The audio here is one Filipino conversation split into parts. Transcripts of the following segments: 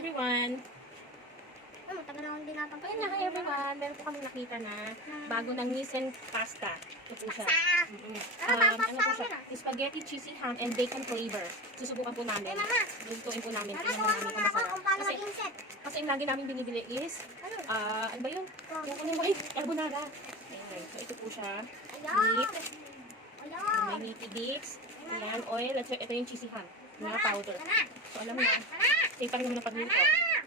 everyone! Tagal akong hindi nakapag- Ayun na, hi everyone! Meron po kami nakita na bago ng Nissan pasta. Ito po siya. Ano po siya? Spaghetti, cheesy ham, and bacon flavor. Susubukan po namin. Lutuin po namin. Mama, Tingnan tuwan namin mo kung na ako masarap. kung paano Kasi, maging set. kasi yung lagi namin binibili is, Ano? ano ba yun? Yung kunin mo, carbonara. Anyway, so ito po siya. Ayan. Meat. Ayan. May meaty dips. Ayan, oil. At ito yung cheesy ham na powder. Mama. So, alam mo na, safe pa rin naman ang pagluto. Ayan.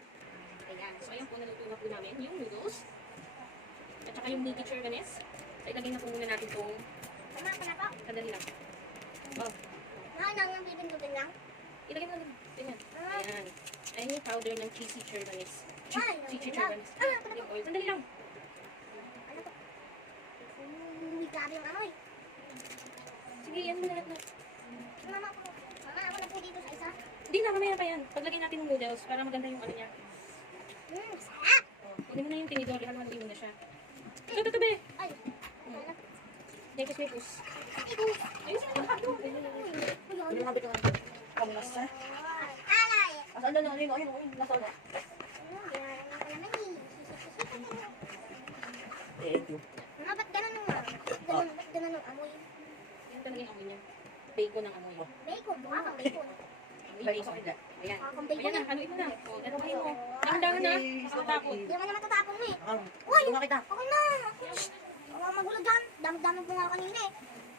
So, ayan po, naluto na po namin yung noodles. At saka yung meaty churganes. So, ilagay na po muna natin itong Mama, ka na po? kadali lang. Oh, Nang bibindutin lang. ilagay mo na lang. Ganyan. Ayan. Ayan yung powder ng cheesy churganes. Ay, Cheesy lang. churganes. Ano po? Yung oil. Sandali lang. Ano po? Grabe yung amoy. Sige, yan mo na lahat na. Mama po. Mama, ako na po dito sa isa. Hindi na, mamaya pa yan. Paglagay natin ng noodles para maganda yung ano niya. Sarap. Oh, kunin mo na yung tinidor. Haluin mo na siya. Ito, ito, be. Ay. Nekos, nekos. Ito. Ayun, sige. Hindi nga bito ka. Kamulas ha? Alay. Asan na nang ayun, ayun, nasa na. Thank you. Mama, ba't ganun yung ba't ganun yung amoy? Yan talaga yung amoy niya. Bacon ang amoy. Bacon. Mukha kang bacon. Amoy Bacon sa bacon. kanya. Ayan. Mukha kang bacon Ayan na, na. haluin mo na. O, ganapahin mo. Dahan-dahan na. Nakakatakot. Hindi naman naman tatapon mo eh. Uy! Bunga kita. Okay na. Huwag magulo dyan. Dami-dami po nga kanina eh.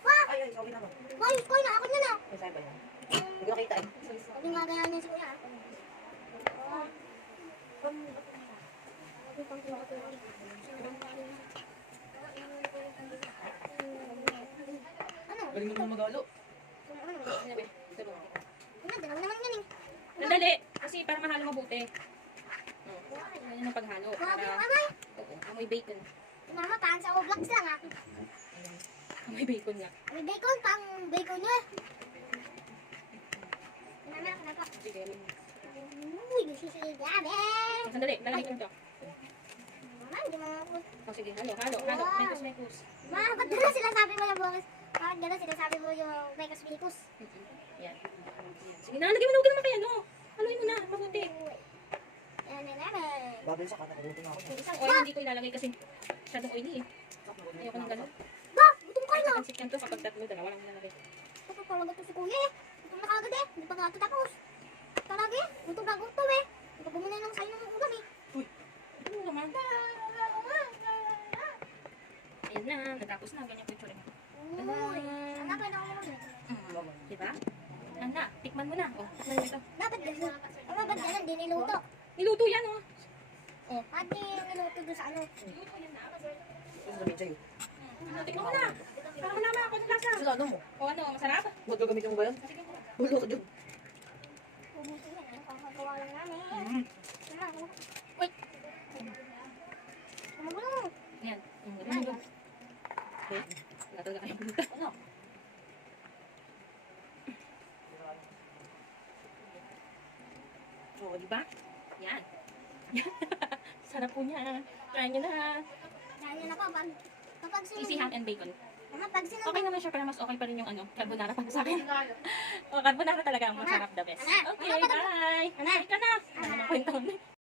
Wah! Ay, ay, okay na ba? Boy, koy na. Ako na na. Ay, saan ba yan? Hindi ko kita eh. Sabi nga ganyan niya si kuya. Ano? Galing mo naman mag-alo. Ano ba? Ito ba? Ano? Dalawa naman yan eh. Sandali. Kasi para mahalo mabuti. Ganyan ang paghalo. Grabe yung Para, amoy. oo, amoy bacon. Mama, paan sa Oblax lang ah. Amoy bacon nga. May bacon, pang bacon niya. Mama, ako na po. Sige. Uy, grabe. Sandali. Lalagay ko ito. Mama, hindi mo ako. O sige, halo, halo, halo. Mekos, mekos. Ma, ba't gano'n sinasabi mo yung bukas? Bakit gano'n sinasabi mo yung Becos? Yan. Sige na, lagay mo na. Huwag ka naman kaya, no? Haluin mo na. Mabuti. Babay sa kata, nagutin ako. Yung isang oil hindi ko ilalagay kasi masyadong oily eh. Ayoko ng gano'n. Ba, gutom kayo na. Pansit yan to kapag tatlo, dalawa lang nilalagay. Tapos talaga to si kuya eh. Gutom na kagad eh. Hindi pa nga ito tapos. Talaga eh. Gutom na gutom eh. Hindi pa bumili ng sayo ng ulam eh. Ano naman? Ayan na, natapos na. Ganyan po yung tsura niya. Uy, anak, pwede ako naman eh. Diba? Ana, tikman mo na. O, tikman mo ito. Dapat gano'n. Ano, ba't gano'n? Di niluto. Niluto yan, oh. Ba't di niluto doon sa ano? Ano sabihin sa'yo? Tikman mo na. Para malaman ako ng lasa. Sila, ano mo? O ano, masarap? Ba't gagamitin mo ba yan? Sige mo. Bulo ka dyan. Pubuti yan eh. Kakagawa lang namin. Mama, ako. Uy. Magulo mo. Yan. Ganyan. Okay. Wala talaga kayong pumunta. Ano? O, diba? Yan. Sarap po niya. Try nyo na. Dahil yun ako, kapag Easy ham and bacon. Mama, pag sinunod. Okay naman siya, pero mas okay pa rin yung ano, carbonara para sa akin. O, carbonara talaga ang masarap, the best. Okay, bye! Bye ka na! Ano naman kwento mo?